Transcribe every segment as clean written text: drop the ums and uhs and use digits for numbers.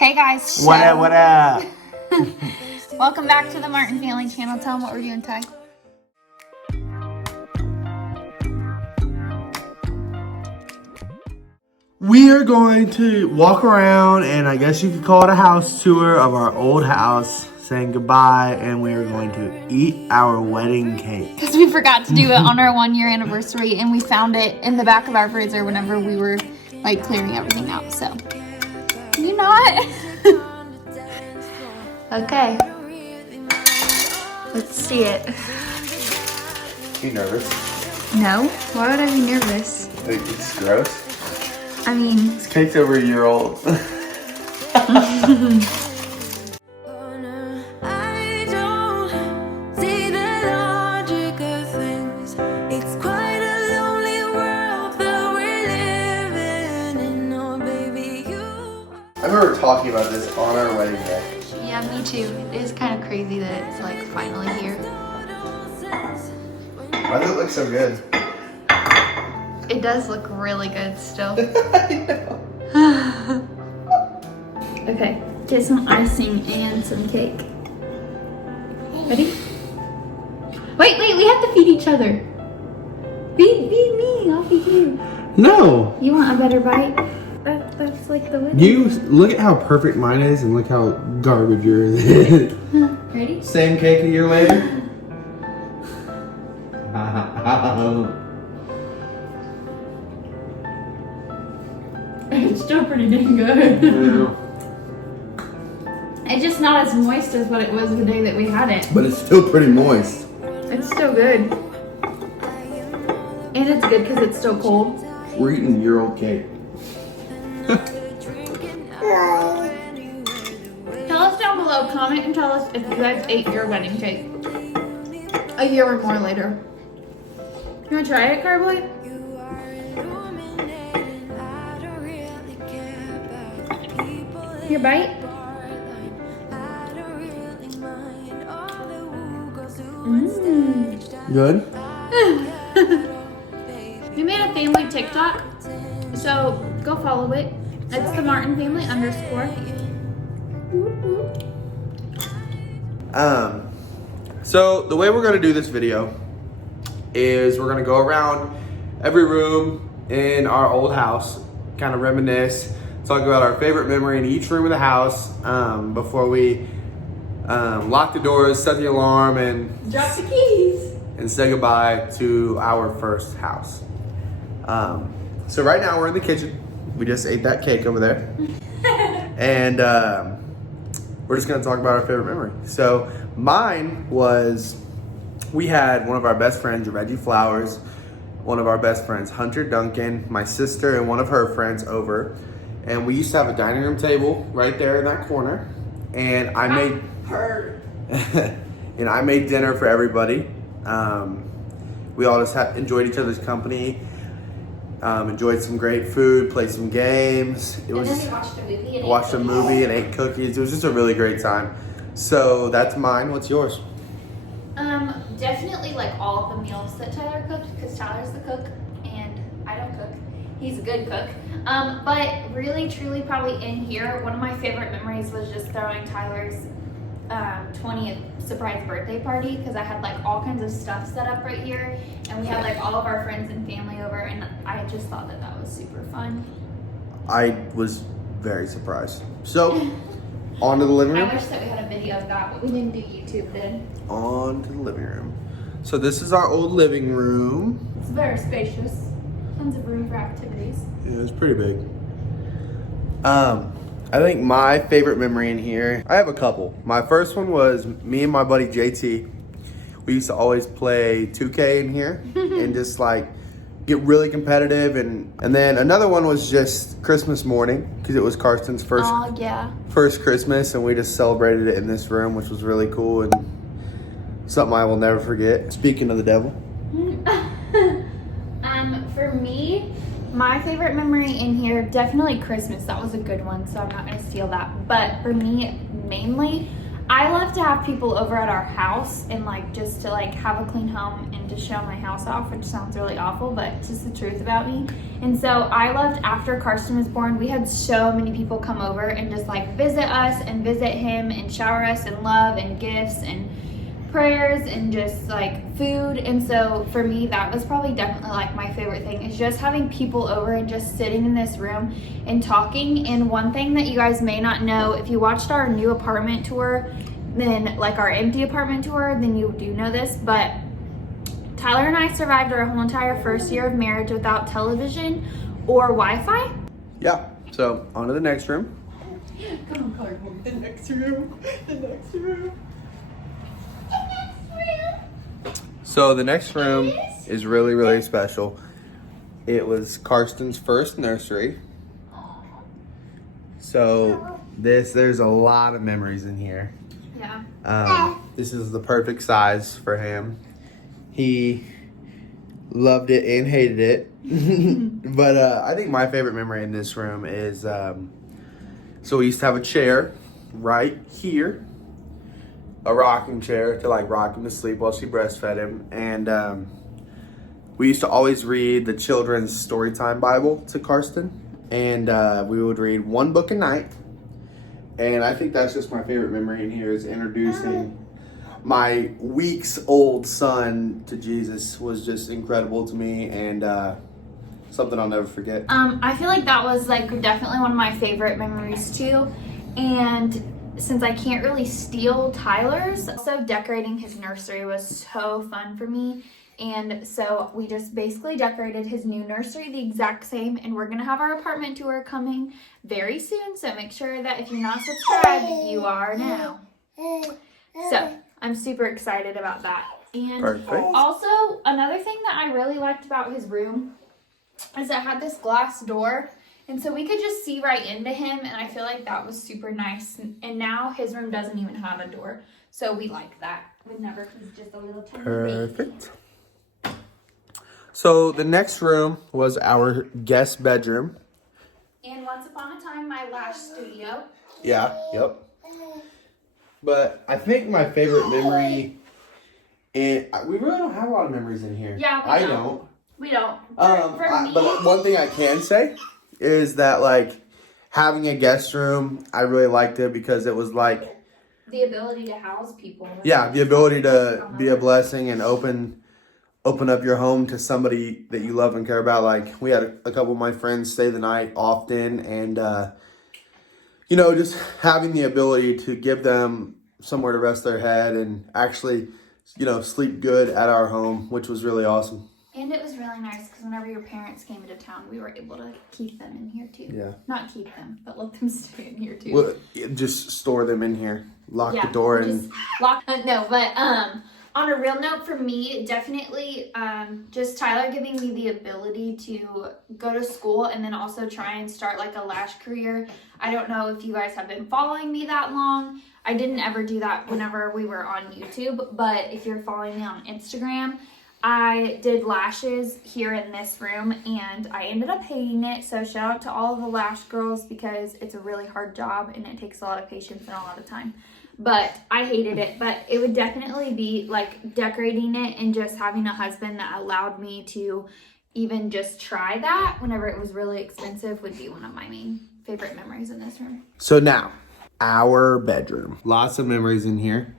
Hey guys. What up, what up? Welcome back to the Martin Family channel. Tell them what we're doing, Ty. We are going to walk around, and I guess you could call it a house tour of our old house, saying goodbye, and we are going to eat our wedding cake. Because we forgot to do it on our 1 year anniversary, and we found it in the back of our freezer whenever we were like clearing everything out. So, you not? Okay. Let's see it. You nervous? No. Why would I be nervous? It's gross. I mean, This cake's over a year old. I remember talking about this on our wedding day. yeah, me too. It is kind of crazy that it's like finally here. Why does it look so good? It does look really good still. I know. Okay, get some icing and some cake. Ready? Wait, we have to feed each other. Feed me, I'll feed you. No. You want a better bite? That's like the winner. You look at how perfect mine is, and look how garbage yours is. Ready? Same cake a year later. It's still pretty dang good. Yeah. It's just not as moist as what it was the day that we had it. But it's still pretty moist. It's still good. And it's good because it's still cold. We're eating year-old cake. Tell us down below, comment and tell us if you guys ate your wedding cake a year or more later. You wanna try it, Carboy? Your bite? Good? We made a family TikTok, so go follow it. It's the Martin Family _. So the way we're gonna do this video is we're gonna go around every room in our old house, kind of reminisce, talk about our favorite memory in each room of the house before we lock the doors, set the alarm, and Drop the keys. say goodbye to our first house. So right now we're in the kitchen. We just ate that cake over there. And we're just gonna talk about our favorite memory. So mine was, we had one of our best friends, Reggie Flowers, one of our best friends, Hunter Duncan, my sister and one of her friends over. And we used to have a dining room table right there in that corner. And I made and I made dinner for everybody. We all just enjoyed each other's company. Enjoyed some great food, played some games. And then we watched a movie and ate cookies. It was just a really great time. So that's mine. What's yours? Definitely like all of the meals that Tyler cooked, because Tyler's the cook and I don't cook. He's a good cook. But really, truly, probably in here, one of my favorite memories was just throwing Tyler's 20th surprise birthday party, because I had like all kinds of stuff set up right here, and we had like all of our friends and family over, and I just thought that that was super fun. I was very surprised. So, on to the living room. I wish that we had a video of that, but we didn't do YouTube then. On to the living room. So this is our old living room. It's very spacious. Tons of room for activities. Yeah, it's pretty big. I think my favorite memory in here, I have a couple. My first one was me and my buddy JT. We used to always play 2K in here and just like get really competitive. And then another one was just Christmas morning, because it was Carson's first Christmas, and we just celebrated it in this room, which was really cool and something I will never forget. Speaking of the devil. For me, my favorite memory in here, definitely Christmas. That was a good one, so I'm not going to steal that. But for me, mainly, I love to have people over at our house and like just to like have a clean home and to show my house off, which sounds really awful, but it's just the truth about me. And so I loved after Karsten was born, we had so many people come over and just like visit us and visit him and shower us in love and gifts and prayers and just like food. And so for me, that was probably definitely like my favorite thing, is just having people over and just sitting in this room and talking. And one thing that you guys may not know, if you watched our new apartment tour, then like our empty apartment tour, then you do know this, but Tyler and I survived our whole entire first year of marriage without television or Wi-Fi. Yeah, so on to the next room. Come on, Clark, the next room, the next room. So the next room is really, really special. It was Karsten's first nursery. So there's a lot of memories in here. Yeah. This is the perfect size for him. He loved it and hated it. But I think my favorite memory in this room is, so we used to have a chair right here. A rocking chair to like rock him to sleep while she breastfed him. And we used to always read the children's storytime Bible to Karsten. And we would read one book a night. And I think that's just my favorite memory in here, is introducing my weeks-old son to Jesus was just incredible to me, and something I'll never forget. I feel like that was like definitely one of my favorite memories too. And since I can't really steal Tyler's, also decorating his nursery was so fun for me. And so we just basically decorated his new nursery the exact same, and we're gonna have our apartment tour coming very soon. So make sure that if you're not subscribed, you are now. So I'm super excited about that. And Perfect. also another thing that I really liked about his room is it had this glass door. And so we could just see right into him, and I feel like that was super nice. And now his room doesn't even have a door, so we like that. Whenever he's just a little tiny Perfect. Baby. So the next room was our guest bedroom. And once upon a time, my lash studio. Yeah, yep. But I think my favorite memory, and we really don't have a lot of memories in here. Yeah, I don't. We don't. For me, but one thing I can say is that like having a guest room, I really liked it because it was like the ability to house people. Yeah, the ability to be a blessing and open up your home to somebody that you love and care about. Like we had a couple of my friends stay the night often, and just having the ability to give them somewhere to rest their head and actually sleep good at our home, which was really awesome. And it was really nice because whenever your parents came into town, we were able to keep them in here too. Yeah. Not keep them, but let them stay in here too. Well, just store them in here. Lock the door and just lock. No, but on a real note, for me, definitely just Tyler giving me the ability to go to school and then also try and start like a lash career. I don't know if you guys have been following me that long. I didn't ever do that whenever we were on YouTube, but if you're following me on Instagram, I did lashes here in this room and I ended up hating it. So shout out to all of the lash girls because it's a really hard job and it takes a lot of patience and a lot of time. But I hated it. But it would definitely be like decorating it and just having a husband that allowed me to even just try that whenever it was really expensive would be one of my main favorite memories in this room. So now, our bedroom. Lots of memories in here.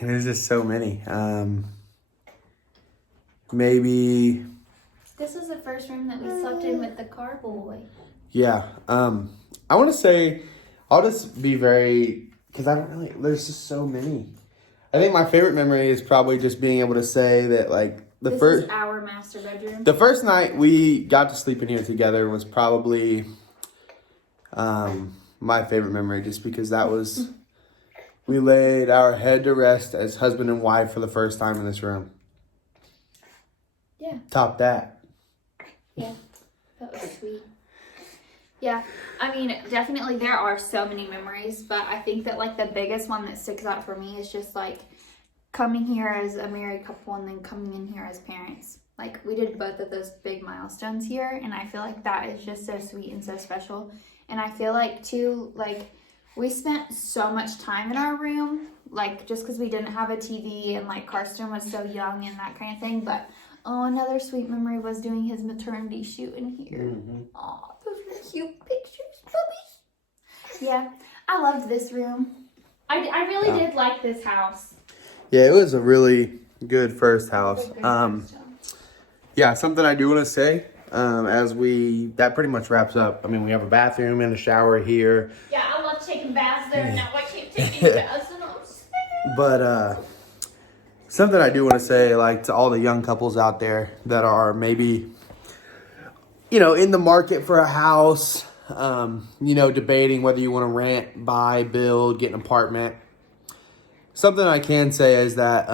There's just so many. Maybe this is the first room that we slept in with the car boy. Yeah. I want to say, I'll just be very, because I don't really, there's just so many. I think my favorite memory is probably just being able to say that like This is our master bedroom. The first night we got to sleep in here together was probably my favorite memory, just because that was, we laid our head to rest as husband and wife for the first time in this room. Yeah. Top that. Yeah, that was sweet. Yeah, I mean, definitely there are so many memories, but I think that like the biggest one that sticks out for me is just like coming here as a married couple and then coming in here as parents. Like we did both of those big milestones here, and I feel like that is just so sweet and so special. And I feel like too, like We spent so much time in our room, like just because we didn't have a TV and like Karsten was so young and that kind of thing. But another sweet memory was doing his maternity shoot in here. Mm-hmm. Aw, those were cute pictures, puppies. Yeah, I loved this room. I really did like this house. Yeah, it was a really good first house. Yeah, something I do want to say, that pretty much wraps up. I mean, we have a bathroom and a shower here. Yeah, I love taking baths there. Now I can't take any baths and I'm sad. But something I do want to say, like to all the young couples out there that are maybe, in the market for a house, debating whether you want to rent, buy, build, get an apartment. Something I can say is that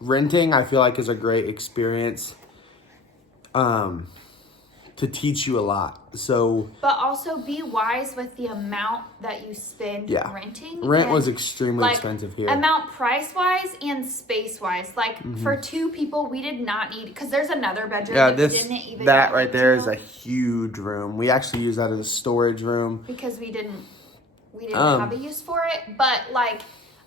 renting, I feel like, is a great experience to teach you a lot. So, but also be wise with the amount that you spend renting. Rent was extremely expensive here. Amount price-wise and space-wise. Like, for 2 people, we did not need, because there's another bedroom that didn't even that right there is a huge room. We actually use that as a storage room. Because we didn't have a use for it. But, like,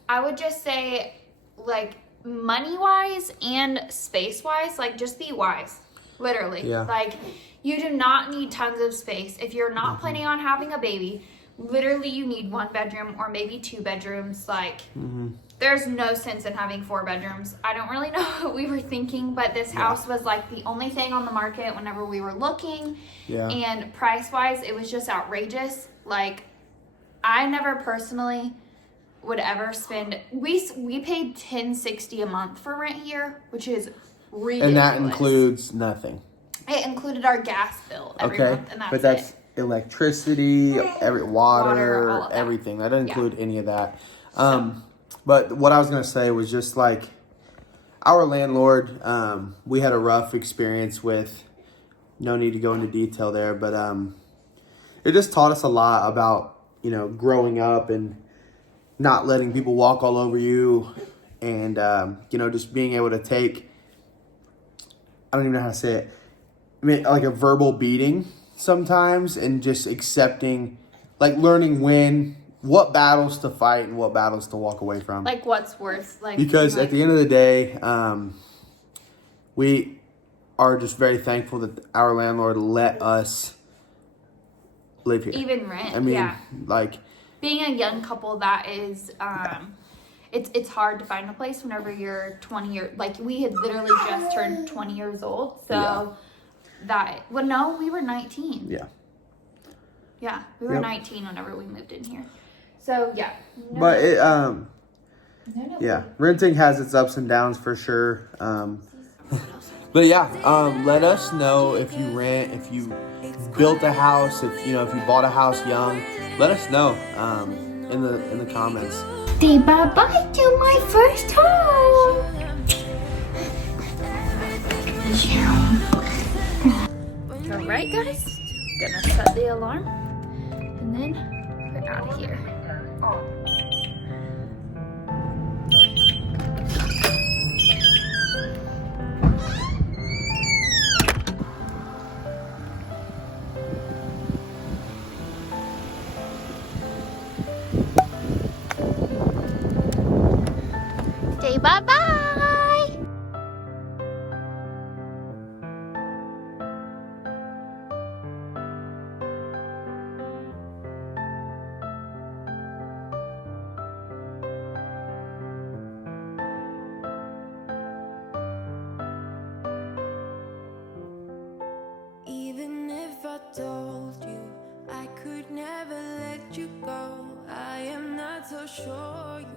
I would just say, like, money-wise and space-wise, like, just be wise. Literally. Yeah. Like, you do not need tons of space. If you're not planning on having a baby, literally you need 1 bedroom or maybe 2 bedrooms. Like, there's no sense in having 4 bedrooms. I don't really know what we were thinking, but this house was like the only thing on the market whenever we were looking. Yeah. And price-wise, it was just outrageous. Like, I never personally would ever spend, we paid $10.60 a month for rent here, which is ridiculous. And that includes nothing. It included our gas bill every month, and that's electricity, water, all of that. everything. That doesn't include any of that. But what I was gonna say was just like our landlord. We had a rough experience with. No need to go into detail there, but it just taught us a lot about growing up and not letting people walk all over you, and just being able to take. I don't even know how to say it. I mean, like a verbal beating sometimes, and just accepting, like learning what battles to fight and what battles to walk away from. Like what's worse, because at the end of the day, we are just very thankful that our landlord let us live here. Even rent. I mean, like being a young couple, that is, it's hard to find a place whenever you're 20 years. Like we had literally just turned 20 years old, so. No, we were 19. Yeah. Yeah, we were 19 whenever we moved in here. So, yeah. Renting has its ups and downs for sure. But let us know if you rent, if you built a house, if you bought a house young. Let us know in the comments. Say bye-bye to my first home. Alright guys, gonna set the alarm and then we're out of here. Say bye-bye! Even if I told you I could never let you go, I am not so sure you